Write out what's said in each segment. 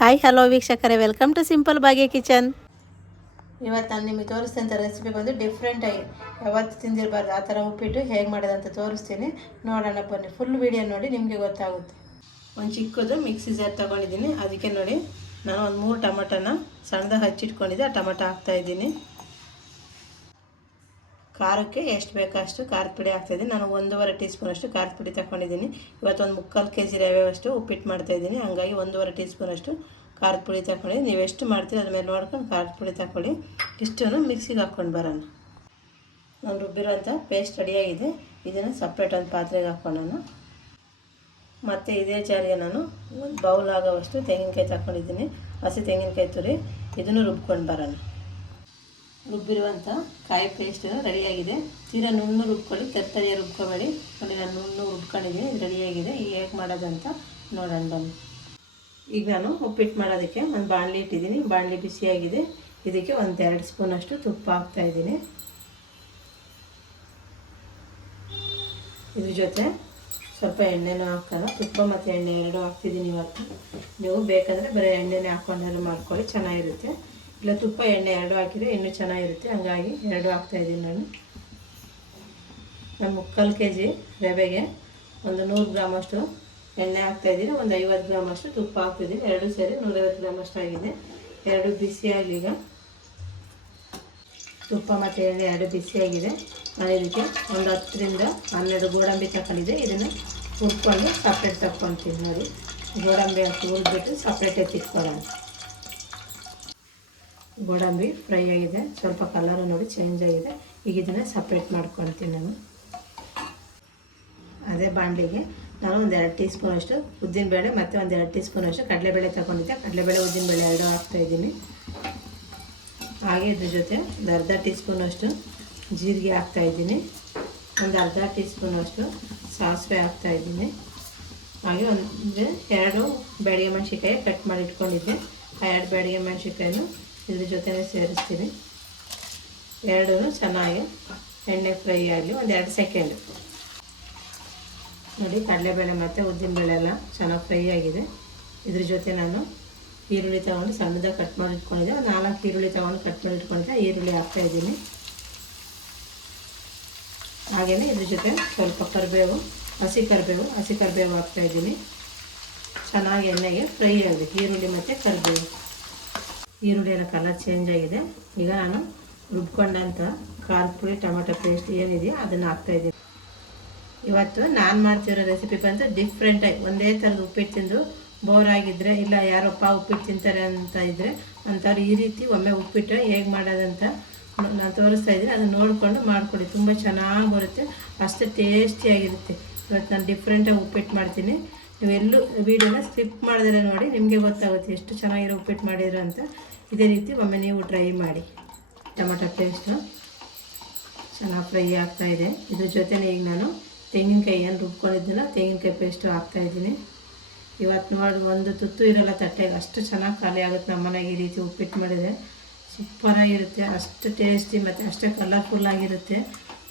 Hi hello ವೀಕ್ಷಕರೇ. Welcome to simple ಬಾಗೆ kitchen ಇವತ್ತು ನಾನು ನಿಮಗೆ ತೋರಿಸ್ತಂಥ ರೆಸಿಪಿ ಬಂದು ಡಿಫ್ರೆಂಟಾಗಿ ಯಾವತ್ತು ತಿಂದಿರಬಾರ್ದು, ಆ ಥರ ಉಪ್ಪಿಟ್ಟು ಹೇಗೆ ಮಾಡೋದಂತ ತೋರಿಸ್ತೀನಿ. ನೋಡೋಣ ಬನ್ನಿ. ಫುಲ್ ವಿಡಿಯೋ ನೋಡಿ ನಿಮಗೆ ಗೊತ್ತಾಗುತ್ತೆ. ಒಂದು ಚಿಕ್ಕದು ಮಿಕ್ಸಿ ಜಾರ್ ತೊಗೊಂಡಿದ್ದೀನಿ. ಅದಕ್ಕೆ ನೋಡಿ ನಾನು ಒಂದು ಮೂರು ಟೊಮೆಟೋನ ಸಣ್ಣದಾಗಿ ಹಚ್ಚಿಟ್ಕೊಂಡಿದ್ದೆ. ಆ ಟೊಮಟೊ ಹಾಕ್ತಾಯಿದ್ದೀನಿ ಖಾರಕ್ಕೆ ಎಷ್ಟು ಬೇಕೋ ಅಷ್ಟು ಖಾರದ ಪುಡಿ ಹಾಕ್ತಾಯಿದ್ದೀನಿ ನಾನು ಒಂದೂವರೆ ಟೀ ಸ್ಪೂನಷ್ಟು ಖಾರದ ಪುಡಿ ತಗೊಂಡಿದ್ದೀನಿ ಇವತ್ತು ಒಂದು ಮುಕ್ಕಾಲು ಕೆ ಜಿ ರವೆ ಅಷ್ಟು ಉಪ್ಪಿಟ್ಟು ಮಾಡ್ತಾಯಿದ್ದೀನಿ ಹಂಗಾಗಿ ಒಂದೂವರೆ ಟೀ ಸ್ಪೂನಷ್ಟು ಖಾರದ ಪುಡಿ ತಗೊಂಡು ನೀವು ಎಷ್ಟು ಮಾಡ್ತೀರಿ ಅದ್ರ ಮೇಲೆ ನೋಡ್ಕೊಂಡು ಖಾರದ ಪುಡಿ ತಗೊಳ್ಳಿ ಇಷ್ಟನ್ನು ಮಿಕ್ಸಿಗೆ ಹಾಕ್ಕೊಂಡು ಬರೋಣ. ನಾನು ರುಬ್ಬಿರೋಂಥ ಪೇಸ್ಟ್ ರೆಡಿಯಾಗಿದೆ ಇದನ್ನು ಸಪ್ರೇಟ್ ಒಂದು ಪಾತ್ರೆಗೆ ಹಾಕ್ಕೊಳ್ಳೋಣ. ಮತ್ತು ಇದೇ ಜಾರಿಗೆ ನಾನು ಒಂದು ಬೌಲ್ ಆಗೋವಷ್ಟು ತೆಂಗಿನಕಾಯಿ ತಗೊಂಡಿದ್ದೀನಿ ಹಸಿ ತೆಂಗಿನಕಾಯಿ ತುರಿ. ಇದನ್ನು ರುಬ್ಕೊಂಡು ಬರೋಣ. ರುಬ್ಬಿರುವಂಥ ಕಾಯಿ ಪೇಸ್ಟ್ ರೆಡಿಯಾಗಿದೆ ತೀರಾ ನುಣ್ಣು ರುಬ್ಕೊಳ್ಳಿ, ತರ್ತರಿಯ ರುಬ್ಕೊಬೇಡಿ. ನೋಡಿ, ನಾನು ನುಣ್ಣು ರುಬ್ಕೊಂಡಿದ್ದೀನಿ. ಇದು ರೆಡಿಯಾಗಿದೆ ಈಗ ಹೇಗೆ ಮಾಡೋದಂತ ನೋಡೋಣ, ಬನ್ನಿ. ಈಗ ನಾನು ಉಪ್ಪಿಟ್ಟು ಮಾಡೋದಕ್ಕೆ ಒಂದು ಬಾಣಲಿ ಇಟ್ಟಿದ್ದೀನಿ. ಬಾಣಲಿ ಬಿಸಿಯಾಗಿದೆ. ಇದಕ್ಕೆ ಒಂದು ಎರಡು ಸ್ಪೂನಷ್ಟು ತುಪ್ಪ ಹಾಕ್ತಾಯಿದ್ದೀನಿ ಇದ್ರ ಜೊತೆ ಸ್ವಲ್ಪ ಎಣ್ಣೆನೂ ಹಾಕೋಣ ತುಪ್ಪ ಮತ್ತು ಎಣ್ಣೆ ಎರಡೂ ಹಾಕ್ತಿದ್ದೀನಿ ಇವತ್ತು. ನೀವು ಬೇಕಂದರೆ ಬರೀ ಎಣ್ಣೆನೇ ಹಾಕ್ಕೊಂಡೆಲ್ಲ ಮಾಡ್ಕೊಳ್ಳಿ. ಚೆನ್ನಾಗಿರುತ್ತೆ. ಇಲ್ಲ, ತುಪ್ಪ, ಎಣ್ಣೆ ಎರಡು ಹಾಕಿದರೆ ಇನ್ನೂ ಚೆನ್ನಾಗಿರುತ್ತೆ. ಹಂಗಾಗಿ ಎರಡು ಹಾಕ್ತಾಯಿದ್ದೀನಿ ನಾನು. ನಮ್ಮ ಮುಕ್ಕಾಲು ಕೆ ಜಿ ರವೆಗೆ ಒಂದು ನೂರು ಗ್ರಾಮಷ್ಟು ಎಣ್ಣೆ ಹಾಕ್ತಾಯಿದ್ದೀನಿ ಒಂದು ಐವತ್ತು ಗ್ರಾಮಷ್ಟು ತುಪ್ಪ ಹಾಕ್ತಿದ್ದೀನಿ. ಎರಡು ಸೇರಿ ನೂರೈವತ್ತು ಗ್ರಾಮಷ್ಟು ಆಗಿದೆ. ಎರಡು ಈಗ ತುಪ್ಪ ಮತ್ತು ಎಣ್ಣೆ ಎರಡು ಬಿಸಿಯಾಗಿದೆ. ನಾನು ಇದಕ್ಕೆ ಒಂದು ಹತ್ತರಿಂದ ಹನ್ನೆರಡು ಗೋಡಂಬಿ ತಗೊಂಡಿದ್ದೆ ಇದನ್ನು ಹುರ್ಕೊಂಡು ಸಪ್ರೇಟ್ ತಕ್ಕೊತೀನಿ ನೋಡಿ. ಗೋಡಂಬಿ ಹಾಕಿ ಹುರಿದ್ಬಿಟ್ಟು ಸಪ್ರೇಟಾಗಿ ಎತ್ತಿಟ್ಕೊಳ್ಳೋಣ ಗೋಡಂಬಿ ಫ್ರೈ ಆಗಿದೆ. ಸ್ವಲ್ಪ ಕಲರು ನೋಡಿ ಚೇಂಜ್ ಆಗಿದೆ. ಈಗ ಇದನ್ನು ಸಪ್ರೇಟ್ ಮಾಡ್ಕೊಳ್ತೀನಿ ನಾನು. ಅದೇ ಬಾಣಲಿಗೆ. ನಾನು ಒಂದು ಎರಡು ಟೀ ಉದ್ದಿನ ಉದ್ದಿನಬೇಳೆ ಮತ್ತು ಒಂದು ಎರಡು ಟೀ ಕಡಲೆ ಕಡಲೆಬೇಳೆ ತಗೊಂಡಿದ್ದೆ. ಕಡಲೆಬೇಳೆ, ಉದ್ದಿನಬೇಳೆ ಎರಡು ಹಾಕ್ತಾಯಿದ್ದೀನಿ ಹಾಗೆ ಇದ್ರ ಜೊತೆ ಒಂದು ಅರ್ಧ ಟೀ ಸ್ಪೂನಷ್ಟು ಜೀರಿಗೆ ಹಾಕ್ತಾಯಿದ್ದೀನಿ ಒಂದು ಅರ್ಧ ಟೀ ಸ್ಪೂನಷ್ಟು ಸಾಸಿವೆ ಹಾಕ್ತಾಯಿದ್ದೀನಿ ಹಾಗೆ ಒಂದು ಎರಡು ಬೇಡಿಗೆ ಮೆಣಸಿನ್ಕಾಯಿ ಕಟ್ ಮಾಡಿ ಇಟ್ಕೊಂಡಿದ್ದೆ. ಆ ಎರಡು ಬೇಡಿಗೆ ಮೆಣಸಿನ್ಕಾಯಿನೂ ಇದ್ರ ಜೊತೆನೇ ಸೇರಿಸ್ತೀನಿ. ಎರಡೂ ಚೆನ್ನಾಗಿ ಎಣ್ಣೆ ಫ್ರೈ ಆಗಲಿ, ಒಂದು ಎರಡು ಸೆಕೆಂಡ್. ನೋಡಿ, ಕಡಲೆಬೇಳೆ ಮತ್ತು ಉದ್ದಿನಬೇಳೆ ಎಲ್ಲ ಚೆನ್ನಾಗಿ ಫ್ರೈ ಆಗಿದೆ. ಇದ್ರ ಜೊತೆ ನಾನು ಈರುಳ್ಳಿ ತೊಗೊಂಡು ಸಣ್ಣದಾಗಿ ಕಟ್ ಮಾಡಿಟ್ಕೊಂಡಿದ್ದೆ. ಒಂದು ನಾಲ್ಕು ಈರುಳ್ಳಿ ತೊಗೊಂಡು ಕಟ್ ಮಾಡಿ ಇಟ್ಕೊಂಡಿದ್ದೆ ಈರುಳ್ಳಿ ಹಾಕ್ತಾಯಿದ್ದೀನಿ ಹಾಗೆಯೇ ಇದ್ರ ಜೊತೆ ಸ್ವಲ್ಪ ಕರಿಬೇವು, ಹಸಿ ಕರಿಬೇವು ಹಸಿ ಕರಿಬೇವು ಹಾಕ್ತಾಯಿದ್ದೀನಿ ಚೆನ್ನಾಗಿ ಎಣ್ಣೆಗೆ ಫ್ರೈ ಆಗಬೇಕು, ಈರುಳ್ಳಿ ಮತ್ತು ಕರಿಬೇವು. ಈರುಳ್ಳಿ ಎಲ್ಲ ಕಲರ್ ಚೇಂಜ್ ಆಗಿದೆ. ಈಗ ನಾನು ರುಬ್ಕೊಂಡಂಥ ಖಾರದ ಪುಡಿ, ಟೊಮೆಟೊ ಪೇಸ್ಟ್ ಏನಿದೆಯೋ ಅದನ್ನು ಹಾಕ್ತಾಯಿದ್ದೀನಿ ಇವತ್ತು ನಾನು ಮಾಡ್ತಿರೋ ರೆಸಿಪಿ ಬಂದು ಡಿಫ್ರೆಂಟಾಗಿ ಒಂದೇ ಥರದ ಉಪ್ಪಿಟ್ಟು ತಿಂದು ಬೋರ್ ಆಗಿದ್ದರೆ ಇಲ್ಲ ಯಾರಪ್ಪ ಉಪ್ಪಿಟ್ಟು ತಿಂತಾರೆ ಅಂತ ಇದ್ದರೆ ಅಂಥವ್ರು ಈ ರೀತಿ ಒಮ್ಮೆ ಉಪ್ಪಿಟ್ಟು ಹೇಗೆ ಮಾಡೋದಂತ ನಾನು ತೋರಿಸ್ತಾ ಇದ್ದೀನಿ. ಅದನ್ನು ನೋಡಿಕೊಂಡು ಮಾಡಿಕೊಡಿ. ತುಂಬ ಚೆನ್ನಾಗಿ ಬರುತ್ತೆ. ಅಷ್ಟು ಟೇಸ್ಟಿಯಾಗಿರುತ್ತೆ ಇವತ್ತು ನಾನು ಡಿಫ್ರೆಂಟಾಗಿ ಉಪ್ಪಿಟ್ಟು ಮಾಡ್ತೀನಿ. ನೀವೆಲ್ಲೂ ವೀಡಿಯೋನ ಸ್ಕಿಪ್ ಮಾಡಿದ್ರೆ ನೋಡಿ, ನಿಮಗೆ ಗೊತ್ತಾಗುತ್ತೆ ಎಷ್ಟು ಚೆನ್ನಾಗಿರೋ ಉಪ್ಪಿಟ್ಟು ಮಾಡಿದ್ರು ಅಂತ. ಇದೇ ರೀತಿ ಒಮ್ಮೆ ನೀವು ಟ್ರೈ ಮಾಡಿ. ಟೊಮೆಟೊ ಪೇಸ್ಟು ಚೆನ್ನಾಗಿ ಫ್ರೈ ಆಗ್ತಾಯಿದೆ ಇದ್ರ ಜೊತೆನೇ ಈಗ ನಾನು ತೆಂಗಿನಕಾಯಿ ಏನು ರುಬ್ಕೊಂಡಿದ್ದೆಲ್ಲ ತೆಂಗಿನಕಾಯಿ ಪೇಸ್ಟು ಹಾಕ್ತಾಯಿದ್ದೀನಿ ಇವತ್ತು ನೋಡಿ, ಒಂದು ತುತ್ತು ಇರೋಲ್ಲ ತಟ್ಟೆಗೆ ಅಷ್ಟು ಚೆನ್ನಾಗಿ ಖಾಲಿ ಆಗುತ್ತೆ ನಮ್ಮ ಮನೆಗೆ ಈ ರೀತಿ ಉಪ್ಪಿಟ್ಟು ಮಾಡಿದರೆ. ಸೂಪರಾಗಿರುತ್ತೆ, ಅಷ್ಟು ಟೇಸ್ಟಿ ಮತ್ತು ಅಷ್ಟೇ ಕಲರ್ಫುಲ್ಲಾಗಿರುತ್ತೆ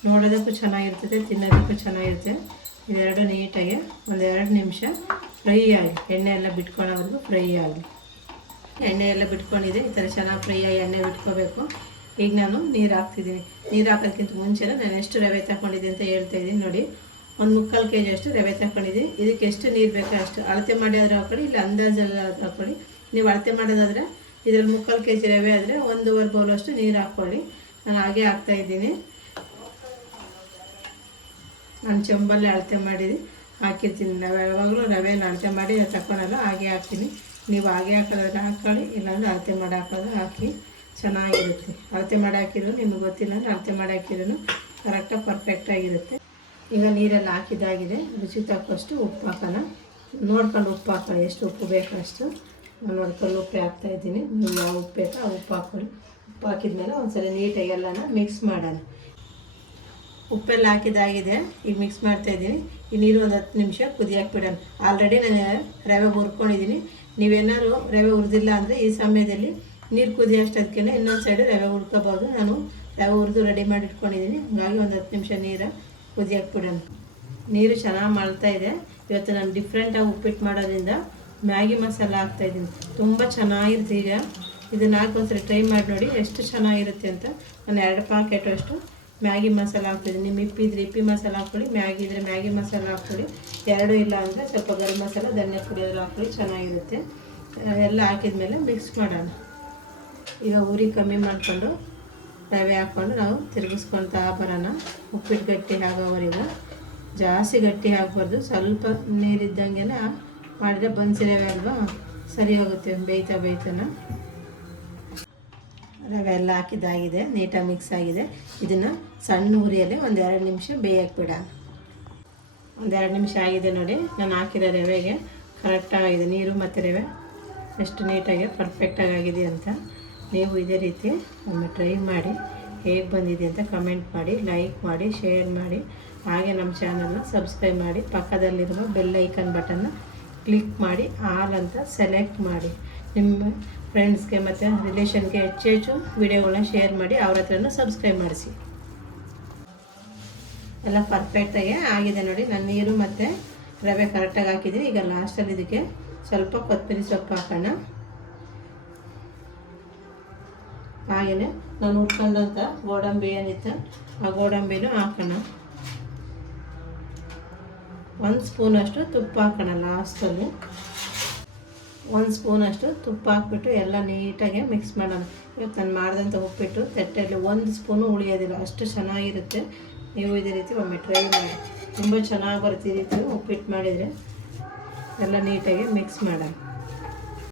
ನೋಡೋದಕ್ಕೂ ಚೆನ್ನಾಗಿರ್ತದೆ, ತಿನ್ನೋದಕ್ಕೂ ಚೆನ್ನಾಗಿರುತ್ತೆ. ಇದೆರಡು ನೀಟಾಗಿ ಒಂದು ಎರಡು ನಿಮಿಷ ಫ್ರೈ ಆಗಲಿ ಎಣ್ಣೆ ಎಲ್ಲ ಬಿಟ್ಕೊಳ್ಳೋವರೆಗೂ ಫ್ರೈ ಆಗಲಿ ಎಣ್ಣೆ ಎಲ್ಲ ಬಿಟ್ಕೊಂಡಿದೆ, ಈ ಥರ ಚೆನ್ನಾಗಿ ಫ್ರೈ ಆಗಿ ಎಣ್ಣೆ ಬಿಟ್ಕೋಬೇಕು. ಈಗ ನಾನು ನೀರು ಹಾಕ್ತಿದ್ದೀನಿ. ನೀರು ಹಾಕೋದಕ್ಕಿಂತ ಮುಂಚೆನೇ ನಾನು ಎಷ್ಟು ರವೆ ತಗೊಂಡಿದ್ದೀನಿ ಅಂತ ಹೇಳ್ತಾ ಇದ್ದೀನಿ ನೋಡಿ. ಒಂದು ಮುಕ್ಕಾಲು ಕೆ ಜಿ ಅಷ್ಟು ರವೆ ತಗೊಂಡಿದ್ದೀನಿ ಇದಕ್ಕೆ ಎಷ್ಟು ನೀರು ಬೇಕೋ ಅಷ್ಟು. ಅಳತೆ ಮಾಡಿದ್ರೆ ಹಾಕೊಳ್ಳಿ ಇಲ್ಲ ಅಂದಾಜೆಲ್ಲ ಹಾಕೊಳ್ಳಿ ನೀವು ಅಳತೆ ಮಾಡೋದಾದರೆ ಇದರಲ್ಲಿ ಮುಕ್ಕಾಲು ಕೆ ಜಿ ರವೆ ಆದರೆ ಒಂದೂವರೆ ಅಷ್ಟು ನೀರು ಹಾಕ್ಕೊಳ್ಳಿ. ನಾನು ಹಾಗೆ ಹಾಕ್ತಾಯಿದ್ದೀನಿ ನಾನು ಚೆಂಬಲ್ಲಿ ಅಳತೆ ಮಾಡಿ ಹಾಕಿರ್ತೀನಿ. ನಾವು ಯಾವಾಗಲೂ ರವೆನ ಅಳತೆ ಮಾಡಿ ತಗೊಳಲ್ಲ ಹಾಗೆ ಹಾಕ್ತೀನಿ. ನೀವು ಹಾಗೆ ಹಾಕೋದ್ರೆ ಹಾಕೊಳ್ಳಿ ಇಲ್ಲಾಂದರೆ ಅಳತೆ ಮಾಡಿ ಹಾಕೋದು ಹಾಕಿ, ಚೆನ್ನಾಗಿರುತ್ತೆ. ಅಳತೆ ಮಾಡಿ ಹಾಕಿದ್ರು ನಿಮ್ಗೆ ಗೊತ್ತಿಲ್ಲ ಅಂದರೆ ಅಳತೆ ಮಾಡಿ ಹಾಕಿದ್ರು ಕರೆಕ್ಟಾಗಿ ಪರ್ಫೆಕ್ಟಾಗಿರುತ್ತೆ ಈಗ ನೀರೆಲ್ಲ ಹಾಕಿದ್ದಾಗಿದೆ, ರುಚಿ ತಕ್ಕಷ್ಟು ಉಪ್ಪು ಹಾಕೋಣ. ನೋಡ್ಕೊಂಡು ಉಪ್ಪು ಹಾಕೋಣ ಎಷ್ಟು ಉಪ್ಪು ಬೇಕೋ ಅಷ್ಟು. ನಾನು ನೋಡ್ಕೊಂಡು ಉಪ್ಪು ಹಾಕ್ತಾಯಿದ್ದೀನಿ ನೀವು ಯಾವ ಉಪ್ಪು ಬೇಕೋ ಆ ಉಪ್ಪು ಹಾಕ್ಕೊಳ್ಳಿ. ಉಪ್ಪು ಹಾಕಿದ್ಮೇಲೆ ಒಂದ್ಸಲ ನೀಟಾಗಿ ಎಲ್ಲನ ಮಿಕ್ಸ್ ಮಾಡೋಣ. ಉಪ್ಪೆಲ್ಲ ಹಾಕಿದಾಗಿದೆ. ಈಗ ಮಿಕ್ಸ್ ಮಾಡ್ತಾ ಇದ್ದೀನಿ. ಈ ನೀರು ಒಂದು ಹತ್ತು ನಿಮಿಷ ಕುದಿಯಾಕಿ ಬಿಡೋಣ. ಆಲ್ರೆಡಿ ನಾನು ರವೆ ಹುರ್ಕೊಂಡಿದ್ದೀನಿ. ನೀವೇನಾದ್ರು ರವೆ ಹುರಿದಿಲ್ಲ ಅಂದರೆ ಈ ಸಮಯದಲ್ಲಿ ನೀರು ಕುದಿಯೋಷ್ಟದಕ್ಕೆ ಇನ್ನೊಂದು ಸೈಡು ರವೆ ಹುರ್ಕೋಬೋದು. ನಾನು ರವೆ ಹುರಿದು ರೆಡಿ ಮಾಡಿ ಇಟ್ಕೊಂಡಿದ್ದೀನಿ. ಹಾಗಾಗಿ ಒಂದು ಹತ್ತು ನಿಮಿಷ ನೀರು ಕುದಿಯಾಕಿ ಬಿಡೋಣ. ನೀರು ಚೆನ್ನಾಗಿ ಮಾಡ್ತಾ ಇದೆ. ಇವತ್ತು ನಾನು ಡಿಫ್ರೆಂಟಾಗಿ ಉಪ್ಪಿಟ್ಟು ಮಾಡೋದ್ರಿಂದ ಮ್ಯಾಗಿ ಮಸಾಲ ಹಾಕ್ತಾಯಿದ್ದೀನಿ ತುಂಬ ಚೆನ್ನಾಗಿರುತ್ತೆ ಈಗ. ಇದನ್ನ ಹಾಕೊಂಡ್ಸರಿ ಟ್ರೈ ಮಾಡಿ ನೋಡಿ ಎಷ್ಟು ಚೆನ್ನಾಗಿರುತ್ತೆ ಅಂತ. ನಾನು ಎರಡು ಪ್ಯಾಕೆಟ್ ಅಷ್ಟು ಮ್ಯಾಗಿ ಮಸಾಲ ಹಾಕ್ತಿದ್ದೀನಿ ನಿಮ್ಮ ಇಪ್ಪಿದ್ರೆ ಇಪ್ಪಿ ಮಸಾಲ ಹಾಕ್ಕೊಳ್ಳಿ, ಮ್ಯಾಗಿ ಇದ್ರೆ ಮ್ಯಾಗಿ ಮಸಾಲ ಹಾಕ್ಕೊಳ್ಳಿ. ಎರಡು ಇಲ್ಲ ಅಂದರೆ ಸ್ವಲ್ಪ ಗರಂ ಮಸಾಲ, ಧನಿಯಾ ಪುಡಿ ಎಲ್ಲ ಹಾಕ್ಕೊಳ್ಳಿ, ಚೆನ್ನಾಗಿರುತ್ತೆ. ಎಲ್ಲ ಹಾಕಿದ್ಮೇಲೆ ಮಿಕ್ಸ್ ಮಾಡೋಣ. ಈಗ ಉರಿ ಕಮ್ಮಿ ಮಾಡಿಕೊಂಡು ರವೆ ಹಾಕ್ಕೊಂಡು ನಾವು ತಿರುಗಿಸ್ಕೊಳ್ತಾ ಬರೋಣ. ಉಪ್ಪಿಟ್ಟು ಗಟ್ಟಿ ಆಗೋವರೆಗೂ. ಜಾಸ್ತಿ ಗಟ್ಟಿ ಹಾಕ್ಬಾರ್ದು ಸ್ವಲ್ಪ ನೀರಿದ್ದಂಗೆ ಮಾಡಿದ್ರೆ ಬನ್ಸಿ ರವೆ ಅಲ್ವಾ? ಸರಿ ಹೋಗುತ್ತೆ. ಬೇಯ್ತಾ ಬೇಯ್ತಾನ. ರವೆ ಎಲ್ಲ ಹಾಕಿದ್ದಾಗಿದೆ, ನೀಟಾಗಿ ಮಿಕ್ಸ್ ಆಗಿದೆ. ಇದನ್ನು ಸಣ್ಣ ಉರಿಯಲ್ಲಿ ಒಂದು ಎರಡು ನಿಮಿಷ ಬೇಯಕ್ಕೆ ಬಿಡ ಒಂದೆರಡು ನಿಮಿಷ ಆಗಿದೆ ನೋಡಿ, ನಾನು ಹಾಕಿರೋ ರವೆಗೆ ಕರೆಕ್ಟಾಗಿದೆ ನೀರು ಮತ್ತು ರವೆ ಎಷ್ಟು ನೀಟಾಗಿ ಪರ್ಫೆಕ್ಟಾಗಿ ಆಗಿದೆ ಅಂತ ನೀವು ಇದೇ ರೀತಿ ಒಮ್ಮೆ ಟ್ರೈ ಮಾಡಿ ಹೇಗೆ ಬಂದಿದೆ ಅಂತ ಕಮೆಂಟ್ ಮಾಡಿ ಲೈಕ್ ಮಾಡಿ ಶೇರ್ ಮಾಡಿ. ಹಾಗೆ ನಮ್ಮ ಚಾನಲ್ನ ಸಬ್ಸ್ಕ್ರೈಬ್ ಮಾಡಿ. ಪಕ್ಕದಲ್ಲಿರುವ ಬೆಲ್ ಐಕನ್ ಬಟನ್ನ ಕ್ಲಿಕ್ ಮಾಡಿ ಆಲ್ ಅಂತ ಸೆಲೆಕ್ಟ್ ಮಾಡಿ. ನಿಮ್ಮ ಫ್ರೆಂಡ್ಸ್ಗೆ ಮತ್ತು ರಿಲೇಷನ್ಗೆ ಹೆಚ್ಚು ಹೆಚ್ಚು ವಿಡಿಯೋಗಳನ್ನ ಶೇರ್ ಮಾಡಿ, ಅವ್ರ ಹತ್ರನೂ ಸಬ್ಸ್ಕ್ರೈಬ್ ಮಾಡಿಸಿ. ಎಲ್ಲ ಪರ್ಫೆಕ್ಟಾಗಿ ಆಗಿದೆ ನೋಡಿ. ನಾನು ನೀರು ಮತ್ತು ರವೆ ಕರೆಕ್ಟಾಗಿ ಹಾಕಿದ್ದೀನಿ. ಈಗ ಲಾಸ್ಟಲ್ಲಿ ಇದಕ್ಕೆ ಸ್ವಲ್ಪ ಕೊತ್ತಂಬರಿ ಸೊಪ್ಪು ಹಾಕೋಣ. ಹಾಗೆಯೇ ನಾನು ಉಟ್ಕೊಂಡಂಥ ಗೋಡಂಬಿ ಏನಿತ್ತು, ಆ ಗೋಡಂಬಿನೂ ಹಾಕೋಣ. ಒಂದು ಸ್ಪೂನಷ್ಟು ತುಪ್ಪ ಹಾಕೋಣ ಲಾಸ್ಟಲ್ಲಿ ಒಂದು ಸ್ಪೂನಷ್ಟು ತುಪ್ಪ ಹಾಕ್ಬಿಟ್ಟು ಎಲ್ಲ ನೀಟಾಗಿ ಮಿಕ್ಸ್ ಮಾಡೋಣ. ಇವತ್ತು ನಾನು ಮಾಡಿದಂಥ ಉಪ್ಪಿಟ್ಟು, ತಟ್ಟೆಯಲ್ಲಿ ಒಂದು ಸ್ಪೂನು ಉಳಿಯೋದಿಲ್ಲ, ಅಷ್ಟು ಚೆನ್ನಾಗಿರುತ್ತೆ. ನೀವು ಇದೇ ರೀತಿ ಒಮ್ಮೆ ಟ್ರೈ ಮಾಡಿ. ತುಂಬ ಚೆನ್ನಾಗಿ ಬರುತ್ತೆ ಈ ರೀತಿ ಉಪ್ಪಿಟ್ಟು ಮಾಡಿದರೆ. ಎಲ್ಲ ನೀಟಾಗಿ ಮಿಕ್ಸ್ ಮಾಡೋಣ.